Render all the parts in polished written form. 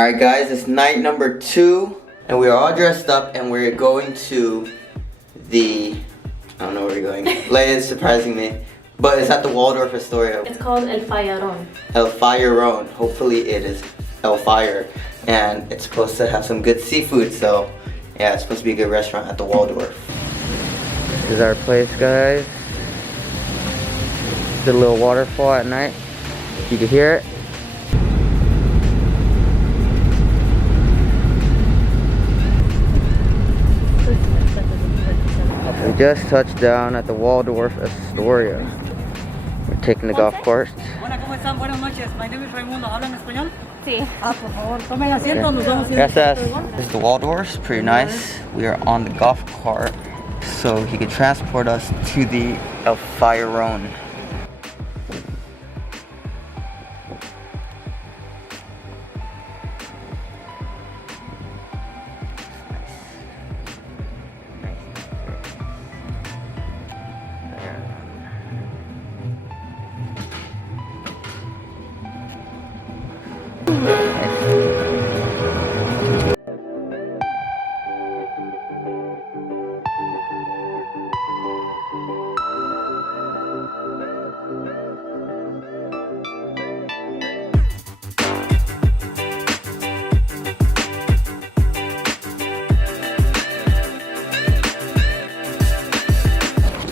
Alright guys, it's night number 2 and we are all dressed up and we're going to the, I don't know where we're going. Leia is surprising me. But it's at the Waldorf Astoria. It's called El Farallon. El Farallon. Hopefully it is El Fire. And it's supposed to have some good seafood, so yeah, it's supposed to be a good restaurant at the Waldorf. This is our place, guys. The little waterfall at night. You can hear it. We just touched down at the Waldorf Astoria. We're taking the golf course. Buenas noches, my name is Raimundo. ¿Hablan español? Sí. Por favor, tomen asiento, nos vamos a ir. Gracias. This is the Waldorf, pretty nice. We are on the golf cart, so he could transport us to the El Farallon.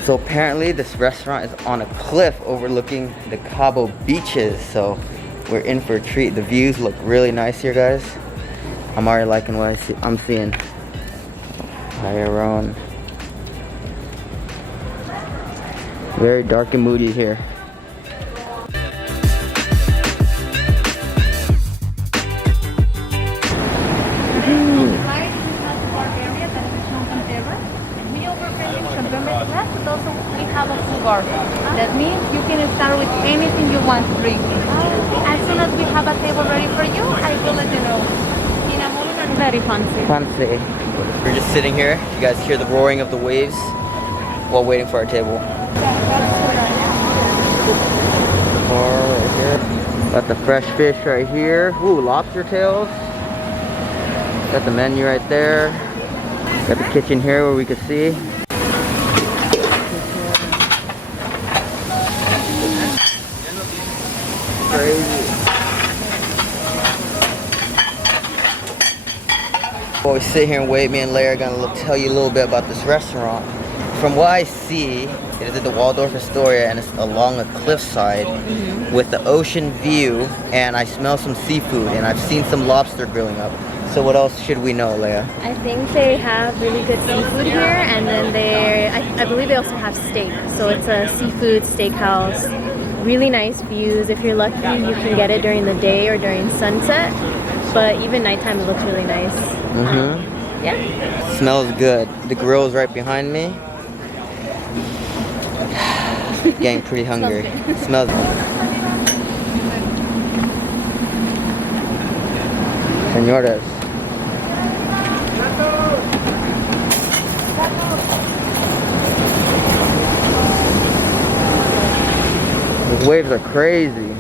So apparently this restaurant is on a cliff overlooking the Cabo beaches, so we're in for a treat. The views look really nice here, guys. I'm already liking what I'm seeing. Farallon. Very dark and moody here. We have a full bar. That means you can start with anything you want to drink. As soon as we have a table ready for you, I will let you know. Very fancy. Fancy. We're just sitting here. You guys hear the roaring of the waves while waiting for our table. Right here. Got the fresh fish right here. Ooh, lobster tails. Got the menu right there. Got the kitchen here where we can see. Crazy. While we sit here and wait, me and Leia are gonna tell you a little bit about this restaurant. From what I see, it is at the Waldorf Astoria and it's along a cliffside with the ocean view, and I smell some seafood and I've seen some lobster grilling up. So what else should we know, Leia? I think they have really good seafood here, and then I believe they also have steak. So it's a seafood steakhouse. Really nice views. If you're lucky, you can get it during the day or during sunset. But even nighttime, it looks really nice. Yeah. Smells good. The grill is right behind me. Getting pretty hungry. Smells good. Señores. Those waves are crazy.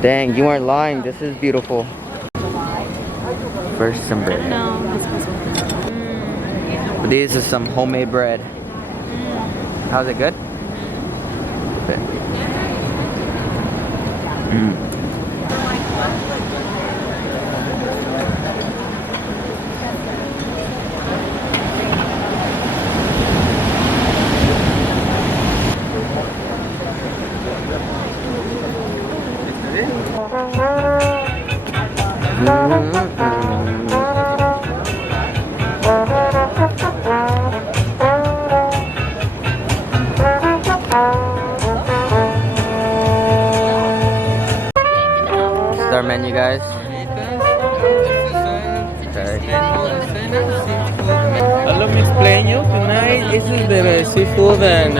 Dang, you weren't lying. This is beautiful. First, some bread. No. But these are some homemade bread. How's it good? Good. Our menu, guys. Okay. Let me explain you. Tonight, this is the seafood and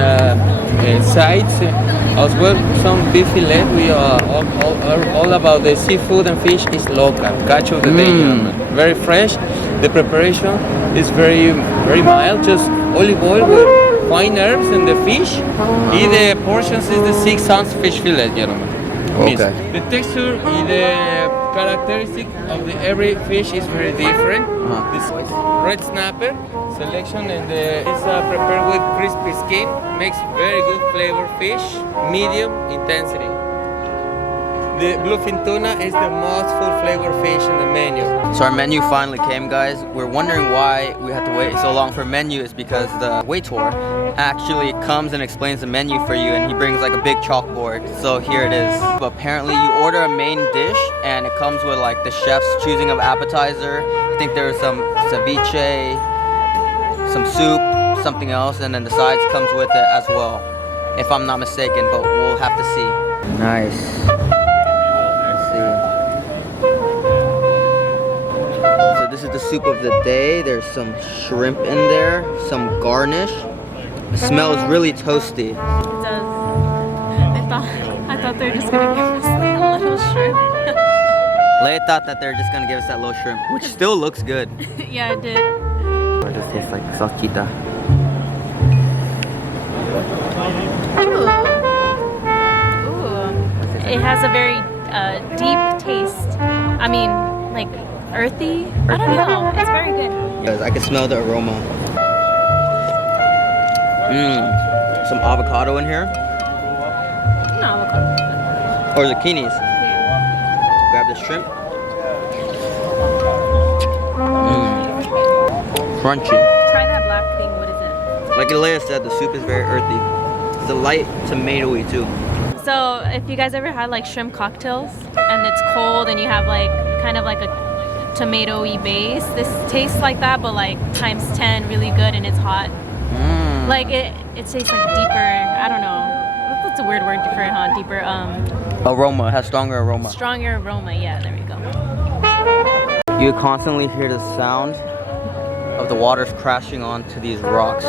sides, as well some beef fillet. We are all about the seafood and fish is local, catch of the day, very fresh. The preparation is very mild, just olive oil with fine herbs and the fish. And the portions is the 6-ounce fish fillet, gentlemen. Okay. The texture and the characteristic of every fish is very different. This red snapper selection and it's prepared with crispy skin, makes very good flavor fish, medium intensity. The bluefin tuna is the most full flavor fish in the menu. So our menu finally came, guys. We're wondering why we had to wait so long for menu. Is because the waiter actually comes and explains the menu for you, and he brings like a big chalkboard. So here it is. Apparently you order a main dish and it comes with like the chef's choosing of appetizer. I think there's some ceviche, some soup, something else, and then the sides comes with it as well, if I'm not mistaken, but we'll have to see. Nice. This is the soup of the day. There's some shrimp in there, some garnish. It smells really toasty. It does. I thought they were just gonna give us like a little shrimp. Leia thought that they're just gonna give us that little shrimp, which still looks good. Yeah, it did. It just tastes like salchita. Ooh. It has a very deep taste. I mean, like earthy. I don't know. It's very good. Guys, I can smell the aroma. Some avocado in here. No avocado. Or zucchinis. Yeah. Grab the shrimp. Crunchy. Try that black thing. What is it? Like Leia said, the soup is very earthy. It's a light tomatoey too. So if you guys ever had like shrimp cocktails and it's cold and you have like kind of like a tomatoey base, this tastes like that, but like times 10, really good, and it's hot. Like it tastes like deeper. I don't know. That's a weird word for it, huh? Deeper. Aroma. It has stronger aroma. Stronger aroma. Yeah, there we go. You constantly hear the sound of the waters crashing onto these rocks.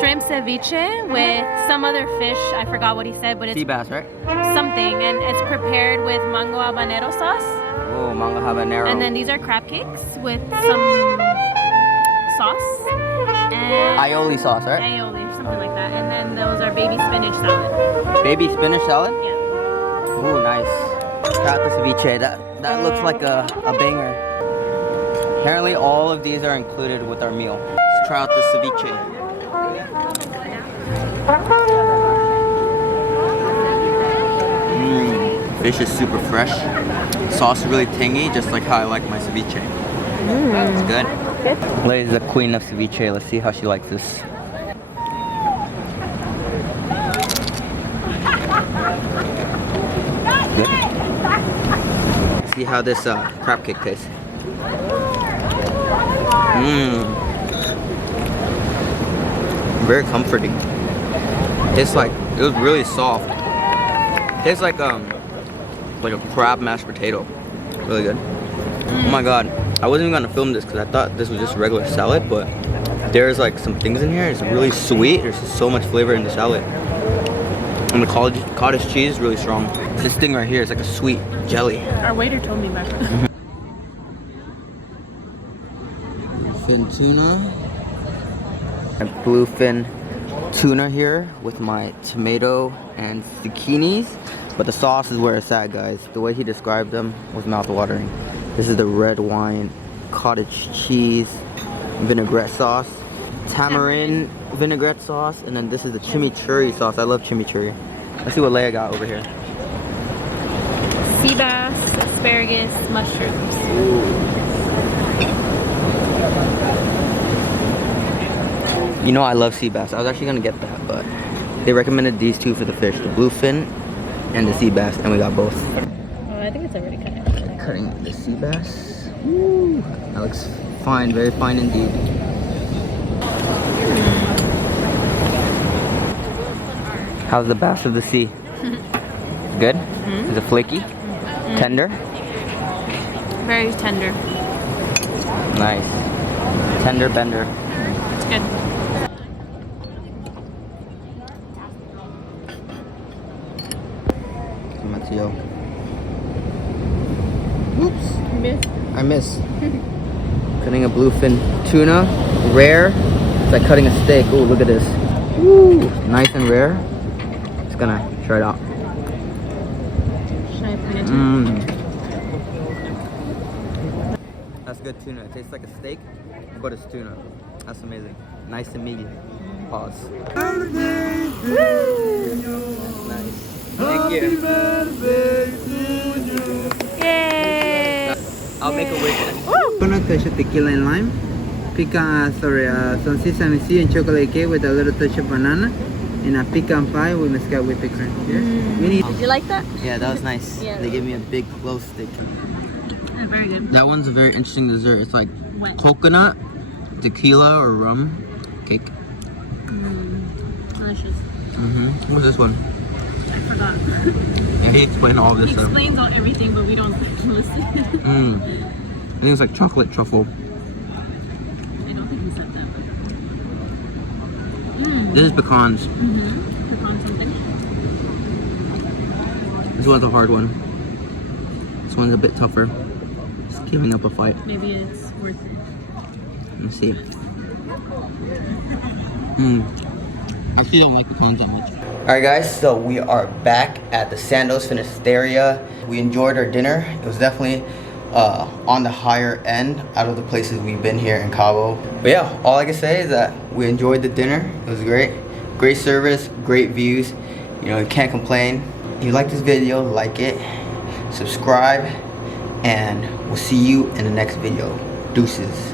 Shrimp ceviche with some other fish. I forgot what he said, but it's Sea bass, right? something, and it's prepared with mango habanero sauce. Oh, mango habanero. And then these are crab cakes with some sauce and aioli sauce, right? aioli, something like that. And then those are baby spinach salad. Baby spinach salad? Yeah. Ooh, nice. Try out the ceviche. That looks like a banger. Apparently all of these are included with our meal. Let's try out the ceviche. Fish is super fresh. Sauce is really tangy, just like how I like my ceviche. It's good. Leia's the queen of ceviche. Let's see how she likes this. Good. Let's see how this crab cake tastes. Very comforting. Tastes like, it was really soft. Tastes like a crab mashed potato. Really good. Oh my god. I wasn't even gonna film this because I thought this was just regular salad, but there's like some things in here. It's really sweet. There's just so much flavor in the salad. And the cottage cheese is really strong. This thing right here is like a sweet jelly. Our waiter told me about it. Fin tuna. And bluefin tuna here with my tomato and zucchinis. But the sauce is where it's at, guys. The way he described them was mouth-watering. This is the red wine, cottage cheese, vinaigrette sauce, tamarind vinaigrette sauce, and then this is the chimichurri sauce. I love chimichurri. Let's see what Leia got over here. Sea bass, asparagus, mushrooms. You know I love sea bass. I was actually gonna get that, but they recommended these two for the fish, the bluefin and the sea bass, and we got both. Oh, I think it's already cut. Cutting the sea bass. Ooh, that looks fine, very fine indeed. How's the bass of the sea? Good? Is it flaky? Tender? Very tender. Nice. Tender bender. It's good. Mateo. Oops. I missed. Cutting a bluefin tuna, rare. It's like cutting a steak. Oh, look at this. Woo, nice and rare. Just gonna try it out. Should I put it That's good tuna. It tastes like a steak, but it's tuna. That's amazing. Nice and meaty. Pause. Nice. Thank you. Yay! I'll make a wish. Gonna touch of tequila and lime. Pecan, some sesame seed and chocolate cake with a little touch of banana. And a pecan pie with mescal whipped cream. Yes. We need. Did you like that? Yeah, that was nice. Yeah. They gave me a big glow stick. Very good. That one's a very interesting dessert. It's like Wet. coconut, tequila, or rum cake. Delicious. What's this one? I forgot. Yeah, he explained all this He stuff. explains all everything, but we don't listen. I think it's like chocolate truffle. I don't think he said that. This is pecans. Pecan something. This one's a hard one. This one's a bit tougher. Just giving up a fight. Maybe it's worth it. Let's see. I actually don't like pecans that much. Alright guys, so we are back at the Sandos Finisteria. We enjoyed our dinner. It was definitely on the higher end out of the places we've been here in Cabo. But yeah, all I can say is that we enjoyed the dinner. It was great. Great service, great views. You know, you can't complain. If you like this video, like it, subscribe, and we'll see you in the next video. Deuces.